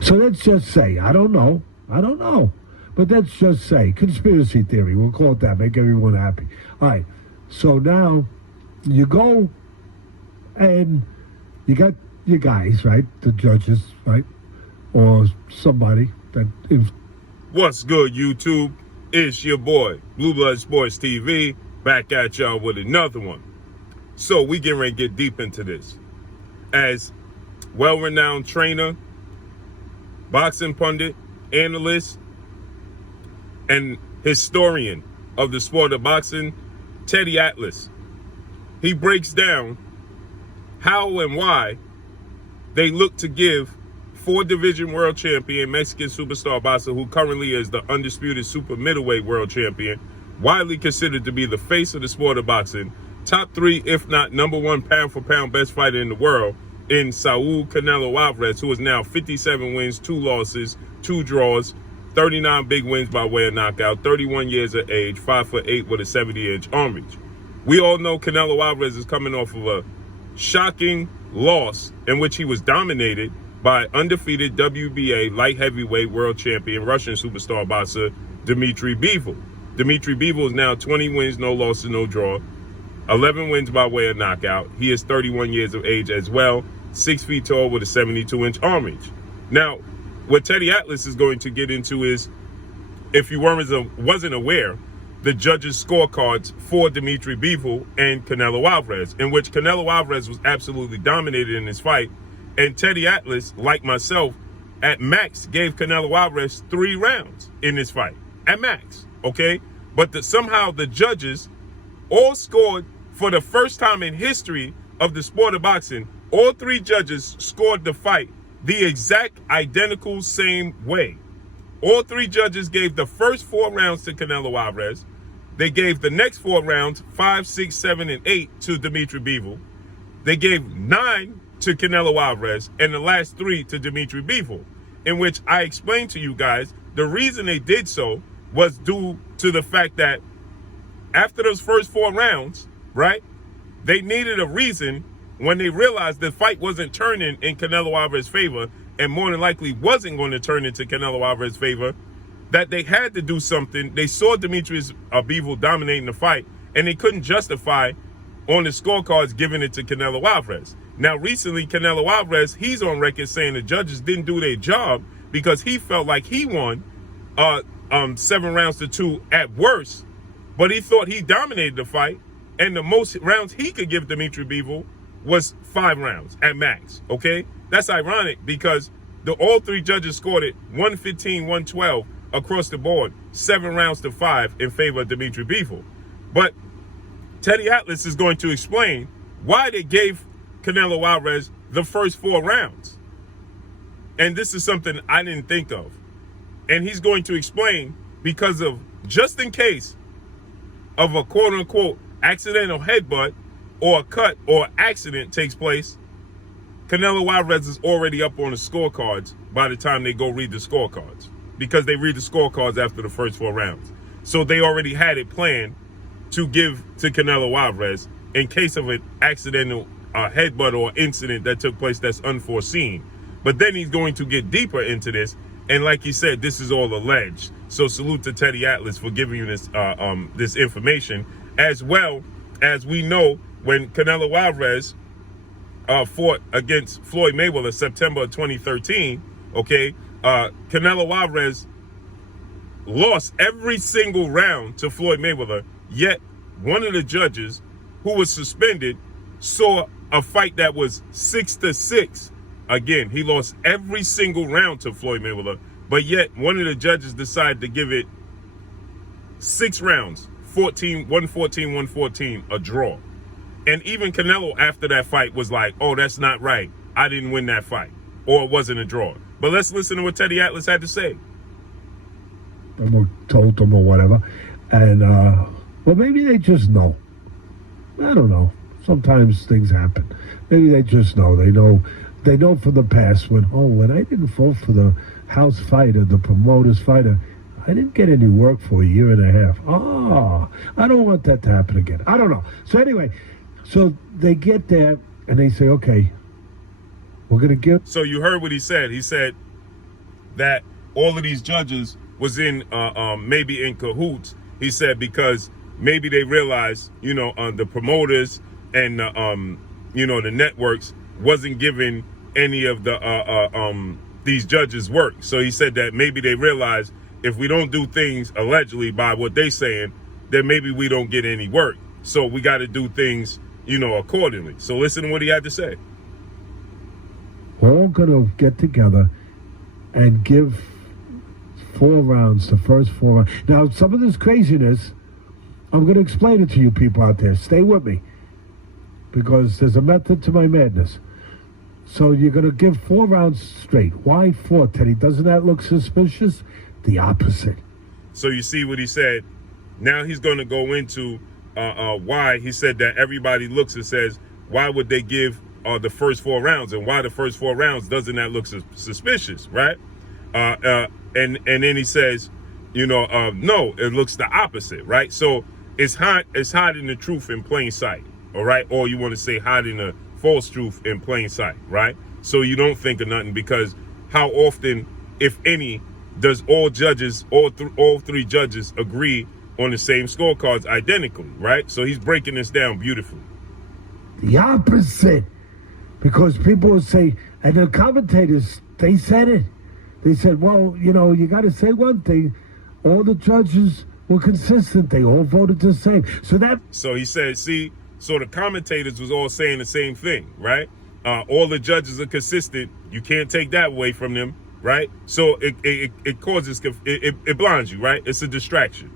So let's just say, I don't know, but let's just say, conspiracy theory, we'll call it that, make everyone happy. All right, so now you go and you got your guys, right, the judges, right, or somebody that... What's good, YouTube? It's your boy, Blue Blood Sports TV, back at y'all with another one. So we getting ready to get deep into this. As well-renowned trainer, boxing pundit, analyst, and historian of the sport of boxing, Teddy Atlas. He breaks down how and why they look to give 4-division world champion, Mexican superstar boxer, who currently is the undisputed super middleweight world champion, widely considered to be the face of the sport of boxing, top 3, if not #1 pound-for-pound best fighter in the world, in Saul Canelo Alvarez, who is now 57 wins, 2 losses, 2 draws, 39 big wins by way of knockout, 31 years of age, 5'8" with a 70-inch arm reach. We all know Canelo Alvarez is coming off of a shocking loss in which he was dominated by undefeated WBA light heavyweight world champion, Russian superstar boxer, DMITRY Bivol. DMITRY Bivol is now 20 wins, no losses, no draw, 11 wins by way of knockout. He is 31 years of age as well, 6 feet tall with a 72-inch arm reach. Now, what Teddy Atlas is going to get into is, if you wasn't aware, the judges' scorecards for DMITRY Bivol and Canelo Alvarez, in which Canelo Alvarez was absolutely dominated in this fight. And Teddy Atlas, like myself, at max gave Canelo Alvarez 3 rounds in this fight. At max, okay? But somehow the judges all scored, for the first time in history of the sport of boxing, all 3 judges scored the fight the exact identical same way. All 3 judges gave the first 4 rounds to Canelo Alvarez. They gave the next 4 rounds, 5, 6, 7, and 8 to DMITRY Bivol. They gave 9 to Canelo Alvarez, and the last 3 to DMITRY Bivol, in which I explained to you guys the reason they did so was due to the fact that after those first 4 rounds, right, they needed a reason when they realized the fight wasn't turning in Canelo Alvarez's favor, and more than likely wasn't going to turn into Canelo Alvarez's favor, that they had to do something. They saw DMITRY Bivol dominating the fight, and they couldn't justify on the scorecards giving it to Canelo Alvarez. Now, recently, Canelo Alvarez, he's on record saying the judges didn't do their job because he felt like he won 7 rounds to 2 at worst, but he thought he dominated the fight, and the most rounds he could give DMITRY Bivol was 5 rounds at max, okay? That's ironic because all 3 judges scored it 115, 112 across the board, 7 rounds to 5 in favor of DMITRY Bivol. But Teddy Atlas is going to explain why they gave Canelo Alvarez the first 4 rounds. And this is something I didn't think of. And he's going to explain because of, just in case of a quote-unquote accidental headbutt or a cut or accident takes place, Canelo Alvarez is already up on the scorecards by the time they go read the scorecards, because they read the scorecards after the first 4 rounds. So they already had it planned to give to Canelo Alvarez in case of an accidental headbutt or incident that took place that's unforeseen. But then he's going to get deeper into this, and like he said, this is all alleged. So salute to Teddy Atlas for giving you this this information, as well as we know when Canelo Alvarez fought against Floyd Mayweather September of 2013, okay, Canelo Alvarez lost every single round to Floyd Mayweather, yet one of the judges who was suspended saw a fight that was 6-6. Again, he lost every single round to Floyd Mayweather, but yet one of the judges decided to give it 6 rounds, 114, a draw. And even Canelo after that fight was like, oh, that's not right. I didn't win that fight, or it wasn't a draw. But let's listen to what Teddy Atlas had to say. Told them or whatever. And, well, maybe they just know. I don't know. Sometimes things happen. Maybe they just know. They know from the past when I didn't vote for the house fighter, the promoter's fighter, I didn't get any work for a year and a half. Oh, I don't want that to happen again. I don't know. So anyway, so they get there and they say, okay, we're going to give. So you heard what he said. He said, that all of these judges was in maybe in cahoots. He said because maybe they realized, you know, the promoters and you know, the networks wasn't giving any of the these judges work. So he said that maybe they realized if we don't do things allegedly by what they saying, then maybe we don't get any work. So we got to do things, you know, accordingly. So listen to what he had to say. We're all going to get together and give 4 rounds, the first 4 rounds. Now, some of this craziness, I'm going to explain it to you people out there. Stay with me, because there's a method to my madness. So you're going to give 4 rounds straight. Why 4, Teddy? Doesn't that look suspicious? The opposite. So you see what he said. Now he's going to go into why he said that everybody looks and says, why would they give the first 4 rounds, and why the first 4 rounds doesn't that look suspicious, right? And then he says, you know, no, it looks the opposite, right? So it's hiding the truth in plain sight, all right? Or you want to say hiding the false truth in plain sight, right? So you don't think of nothing, because how often, if any, does all 3 judges agree on the same scorecards identically, right? So he's breaking this down beautifully. The opposite. Because people will say, and the commentators, they said it. They said, well, you know, you got to say one thing. All the judges were consistent. They all voted the same. So he said, see, so the commentators was all saying the same thing, right? All the judges are consistent. You can't take that away from them, right? So it causes, it blinds you, right? It's a distraction.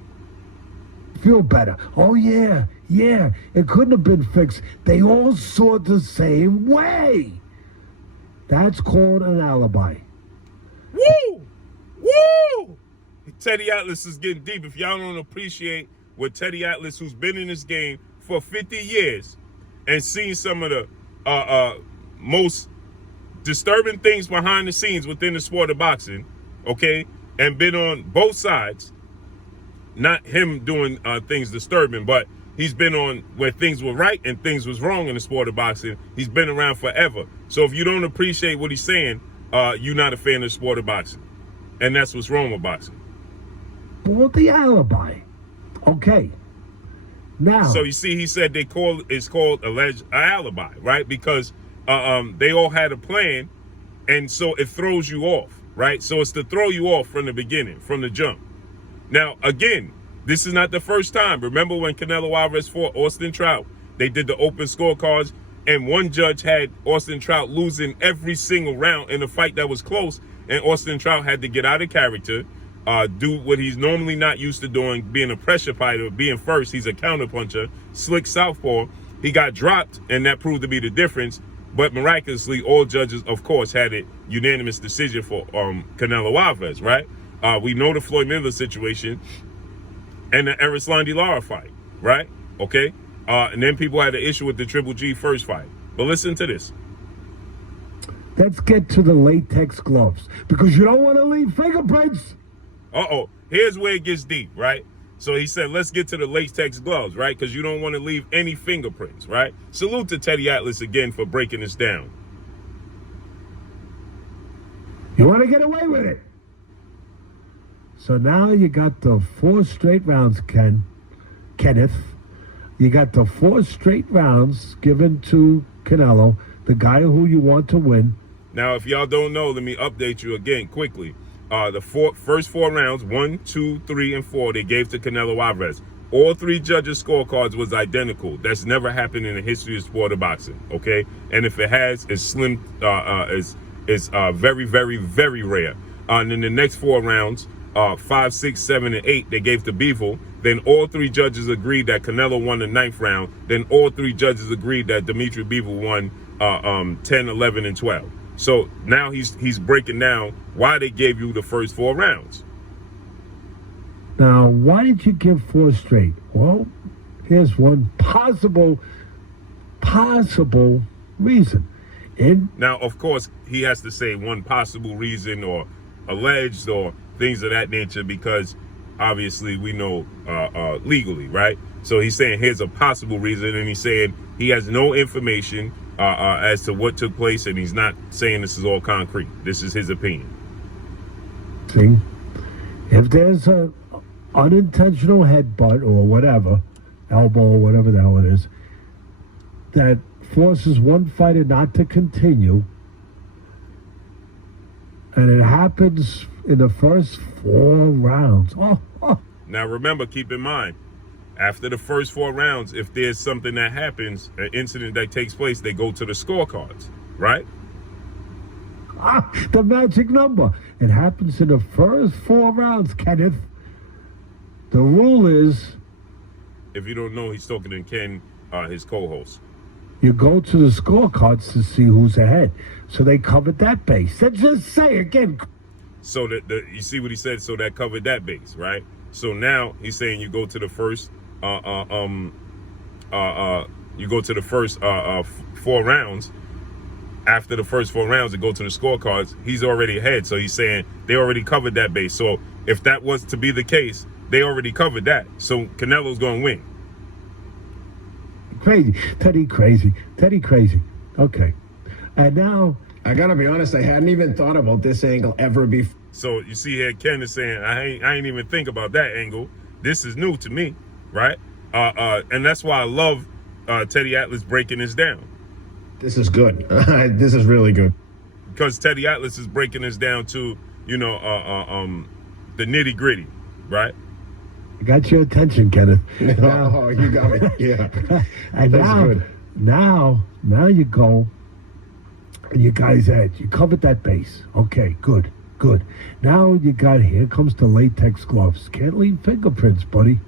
Feel better. Oh, yeah. It couldn't have been fixed. They all saw it the same way. That's called an alibi. Woo! Woo! Teddy Atlas is getting deep. If y'all don't appreciate what Teddy Atlas, who's been in this game for 50 years and seen some of the most disturbing things behind the scenes within the sport of boxing, okay, and been on both sides, not him doing things disturbing, but he's been on where things were right and things was wrong in the sport of boxing. He's been around forever. So if you don't appreciate what he's saying, you're not a fan of the sport of boxing. And that's what's wrong with boxing. Well, the alibi. Okay. Now. So you see, he said it's called alleged alibi, right? Because they all had a plan, and so it throws you off, right? So it's to throw you off from the beginning, from the jump. Now, again, this is not the first time. Remember when Canelo Alvarez fought Austin Trout? They did the open scorecards, and one judge had Austin Trout losing every single round in a fight that was close, and Austin Trout had to get out of character, do what he's normally not used to doing, being a pressure fighter, being first. He's a counterpuncher, slick southpaw. He got dropped, and that proved to be the difference. But miraculously, all judges, of course, had a unanimous decision for Canelo Alvarez, right? We know the Floyd Mayweather situation and the Erislandy Lara fight, right? Okay? And then people had an issue with the Triple G first fight. But listen to this. Let's get to the latex gloves, because you don't want to leave fingerprints. Uh-oh. Here's where it gets deep, right? So he said, let's get to the latex gloves, right? Because you don't want to leave any fingerprints, right? Salute to Teddy Atlas again for breaking this down. You want to get away with it. So now you got the 4 straight rounds, Kenneth. You got the 4 straight rounds given to Canelo, the guy who you want to win. Now, if y'all don't know, let me update you again quickly. The first 4 rounds, 1, 2, 3, and 4, they gave to Canelo Alvarez. All 3 judges' scorecards was identical. That's never happened in the history of sport of boxing, okay? And if it has, it's slim, it's very, very, very rare. And in the next 4 rounds, 5, 6, 7, and 8, they gave to Bivol. Then all 3 judges agreed that Canelo won the 9th round. Then all 3 judges agreed that DMITRY Bivol won 10, 11, and 12. So now he's breaking down why they gave you the first 4 rounds. Now, why did you give 4 straight? Well, here's one possible reason. Now, of course, he has to say one possible reason or alleged or things of that nature, because obviously we know legally, right? So he's saying here's a possible reason, and he's saying he has no information as to what took place, and he's not saying this is all concrete. This is his opinion. boxing, if there's a unintentional headbutt or whatever, elbow or whatever the hell it is, that forces one fighter not to continue, and it happens in the first 4 rounds. Now remember, keep in mind, after the first 4 rounds, if there's something that happens, an incident that takes place, they go to the scorecards, right? The magic number. It happens in the first 4 rounds, Kenneth. The rule is, If you don't know, he's talking to Ken, his co-host. you go to the scorecards to see who's ahead. So they covered that base. Let's just say again. So that you see what he said. So that covered that base, right? So now he's saying you go to the first, you go to the first 4 rounds. After the first 4 rounds, to go to the scorecards, he's already ahead. So he's saying they already covered that base. So if that was to be the case, they already covered that. So Canelo's going to win. Crazy. Teddy crazy. Teddy crazy. Okay. And now, I gotta be honest, I hadn't even thought about this angle ever before. So you see here, Ken is saying, I ain't even think about that angle. This is new to me, right? And that's why I love Teddy Atlas breaking this down. This is good. This is really good. Because Teddy Atlas is breaking this down to, you know, the nitty gritty, right? I got your attention, Kenneth. Oh, you got me. Yeah. And That's now, good. now you go, and you guys you covered that base. Okay, good. Now you got, here comes the latex gloves. Can't leave fingerprints, buddy.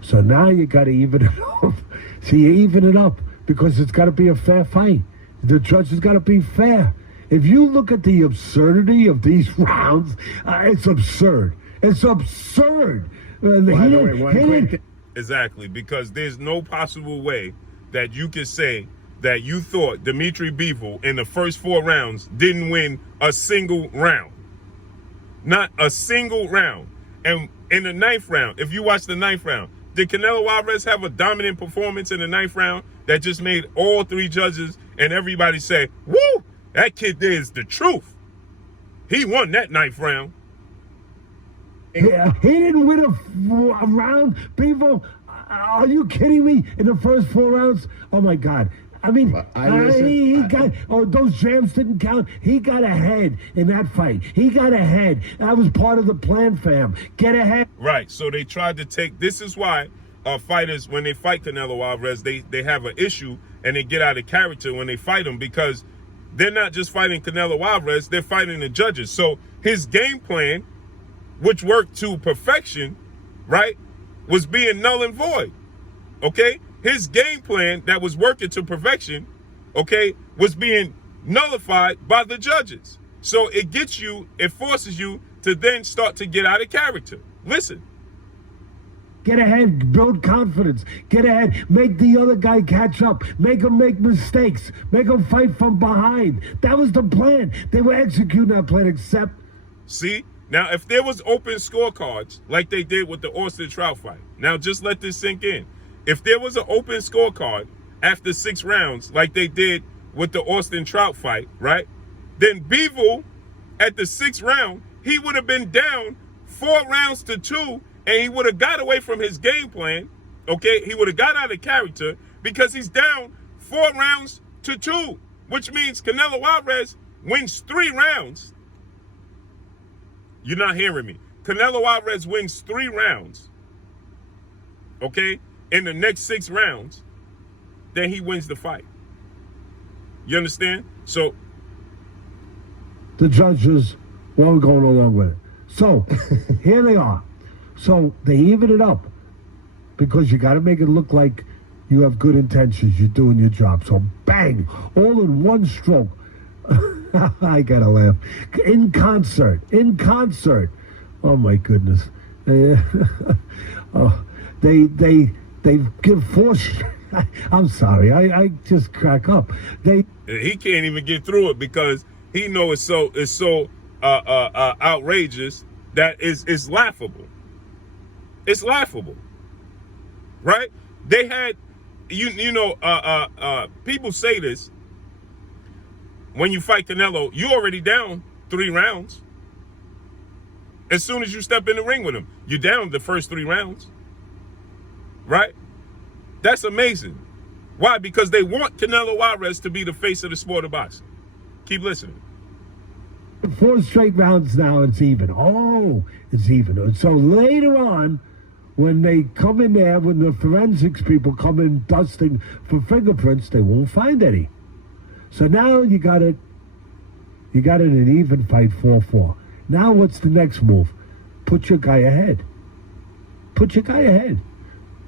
So now you got to even it up. See, you even it up because it's got to be a fair fight. The judges got to be fair. If you look at the absurdity of these rounds, it's absurd. It's absurd. Exactly, because there's no possible way that you could say that you thought DMITRY Bivol in the first 4 rounds didn't win a single round. Not a single round. And in the 9th round, if you watch the 9th round, did Canelo Alvarez have a dominant performance in the 9th round that just made all 3 judges and everybody say, woo, that kid there is the truth. He won that 9th round. Yeah, he didn't win a round, Bivol. Are you kidding me? In the first 4 rounds? Oh my God! I mean, he got. Oh, those jams didn't count. He got ahead in that fight. He got ahead. That was part of the plan, fam. Get ahead. Right. So they tried to take. This is why fighters, when they fight Canelo Alvarez, they have an issue and they get out of character when they fight him, because they're not just fighting Canelo Alvarez. They're fighting the judges. So his game plan, which worked to perfection, right, was being null and void, okay? His game plan that was working to perfection, okay, was being nullified by the judges. So it gets you, it forces you to then start to get out of character. Listen. Get ahead, build confidence. Get ahead, make the other guy catch up. Make him make mistakes. Make him fight from behind. That was the plan. They were executing that plan, except... See? Now, if there was open scorecards like they did with the Austin Trout fight, now just let this sink in. If there was an open scorecard after 6 rounds like they did with the Austin Trout fight, right, then Bivol at the 6th round, he would have been down 4 rounds to 2, and he would have got away from his game plan, okay? He would have got out of character because he's down 4 rounds to 2, which means Canelo Alvarez wins 3 rounds. You're not hearing me. Canelo Alvarez wins 3 rounds, okay, in the next 6 rounds, then he wins the fight. You understand? So the judges weren't going along with it. So here they are. So they even it up because you got to make it look like you have good intentions. You're doing your job. So bang, all in one stroke. I gotta laugh. In concert. Oh my goodness. They give force. I'm sorry. I just crack up. He can't even get through it because he knows it's so outrageous that it's laughable. It's laughable, right? They had, people say this. When you fight Canelo, you already down 3 rounds. As soon as you step in the ring with him, you're down the first 3 rounds. Right? That's amazing. Why? Because they want Canelo Alvarez to be the face of the sport of boxing. Keep listening. 4 straight rounds now, it's even. Oh, it's even. So later on, when they come in there, when the forensics people come in dusting for fingerprints, they won't find any. So now you got it in an even fight, 4-4. Now what's the next move? Put your guy ahead. Put your guy ahead.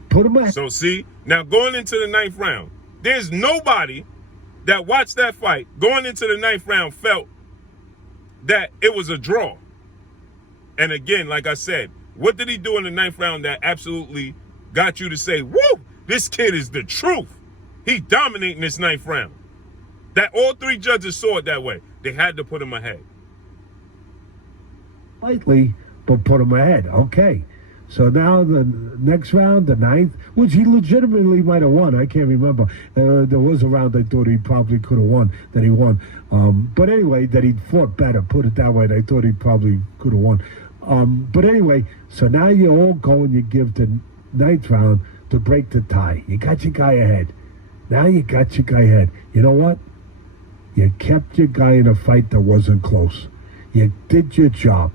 Put him ahead. So see, now going into the 9th round, there's nobody that watched that fight going into the 9th round felt that it was a draw. And again, like I said, what did he do in the 9th round that absolutely got you to say, woo, this kid is the truth? He dominating this 9th round. That all 3 judges saw it that way. They had to put him ahead. Slightly, but put him ahead. Okay. So now the next round, the 9th, which he legitimately might have won. I can't remember. There was a round I thought he probably could have won, that he won. But anyway, that he fought better, put it that way. And I thought he probably could have won. But anyway, so now you all go and you give the 9th round to break the tie. You got your guy ahead. Now you got your guy ahead. You know what? You kept your guy in a fight that wasn't close. You did your job.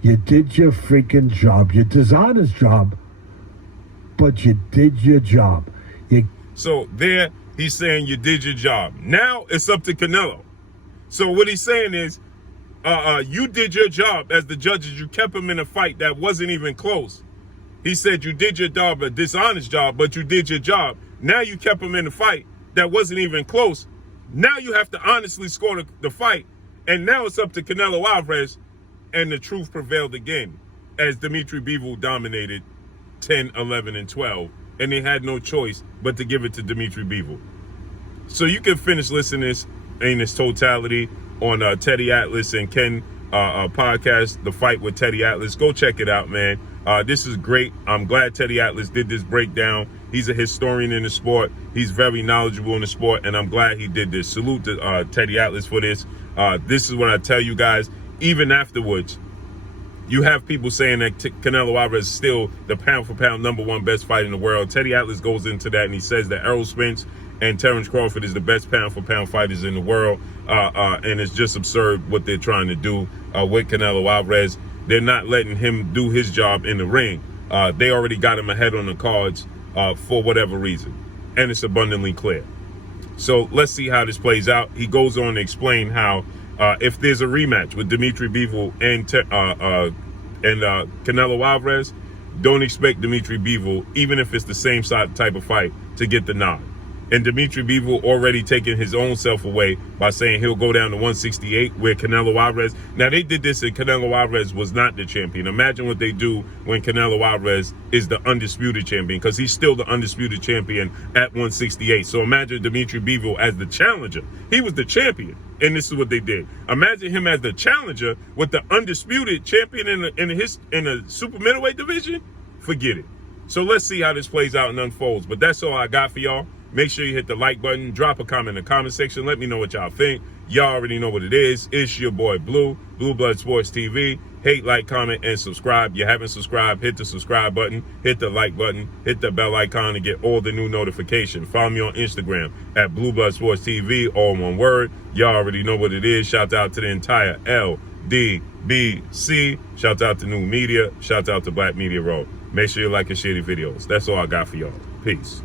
You did your freaking job. Your dishonest job, but you did your job. So there, he's saying you did your job. Now it's up to Canelo. So what he's saying is, you did your job as the judges. You kept him in a fight that wasn't even close. He said you did your job, a dishonest job, but you did your job. Now you kept him in a fight that wasn't even close. Now you have to honestly score the fight. And now it's up to Canelo Alvarez. And the truth prevailed again as DMITRY Bivol dominated 10, 11, and 12. And they had no choice but to give it to DMITRY Bivol. So you can finish listening to this in its totality on Teddy Atlas and Ken podcast, The Fight with Teddy Atlas. Go check it out, man. This is great. I'm glad Teddy Atlas did this breakdown. He's a historian in the sport. He's very knowledgeable in the sport, and I'm glad he did this. Salute to Teddy Atlas for this. This is what I tell you guys. Even afterwards, you have people saying that Canelo Alvarez is still the pound-for-pound #1 best fighter in the world. Teddy Atlas goes into that, and he says that Errol Spence and Terrence Crawford is the best pound-for-pound fighters in the world. And it's just absurd what they're trying to do with Canelo Alvarez. They're not letting him do his job in the ring. They already got him ahead on the cards for whatever reason. And it's abundantly clear. So let's see how this plays out. He goes on to explain how if there's a rematch with DMITRY Bivol and Canelo Alvarez, don't expect DMITRY Bivol, even if it's the same type of fight, to get the nod. And DMITRY Bivol already taking his own self away by saying he'll go down to 168 where Canelo Alvarez. Now they did this and Canelo Alvarez was not the champion. Imagine what they do when Canelo Alvarez is the undisputed champion, because he's still the undisputed champion at 168. So imagine DMITRY Bivol as the challenger. He was the champion, and this is what they did. Imagine him as the challenger with the undisputed champion in the super middleweight division. Forget it. So let's see how this plays out and unfolds. But that's all I got for y'all. Make sure you hit the like button. Drop a comment in the comment section. Let me know what y'all think. Y'all already know what it is. It's your boy Blue, Blue Blood Sports TV. Hate, like, comment, and subscribe. You haven't subscribed, hit the subscribe button, hit the like button, hit the bell icon to get all the new notifications. Follow me on Instagram at Blue Blood Sports TV, all one word. Y'all already know what it is. Shout out to the entire LDBC. Shout out to New Media. Shout out to Black Media Road. Make sure you like and share the videos. That's all I got for y'all. Peace.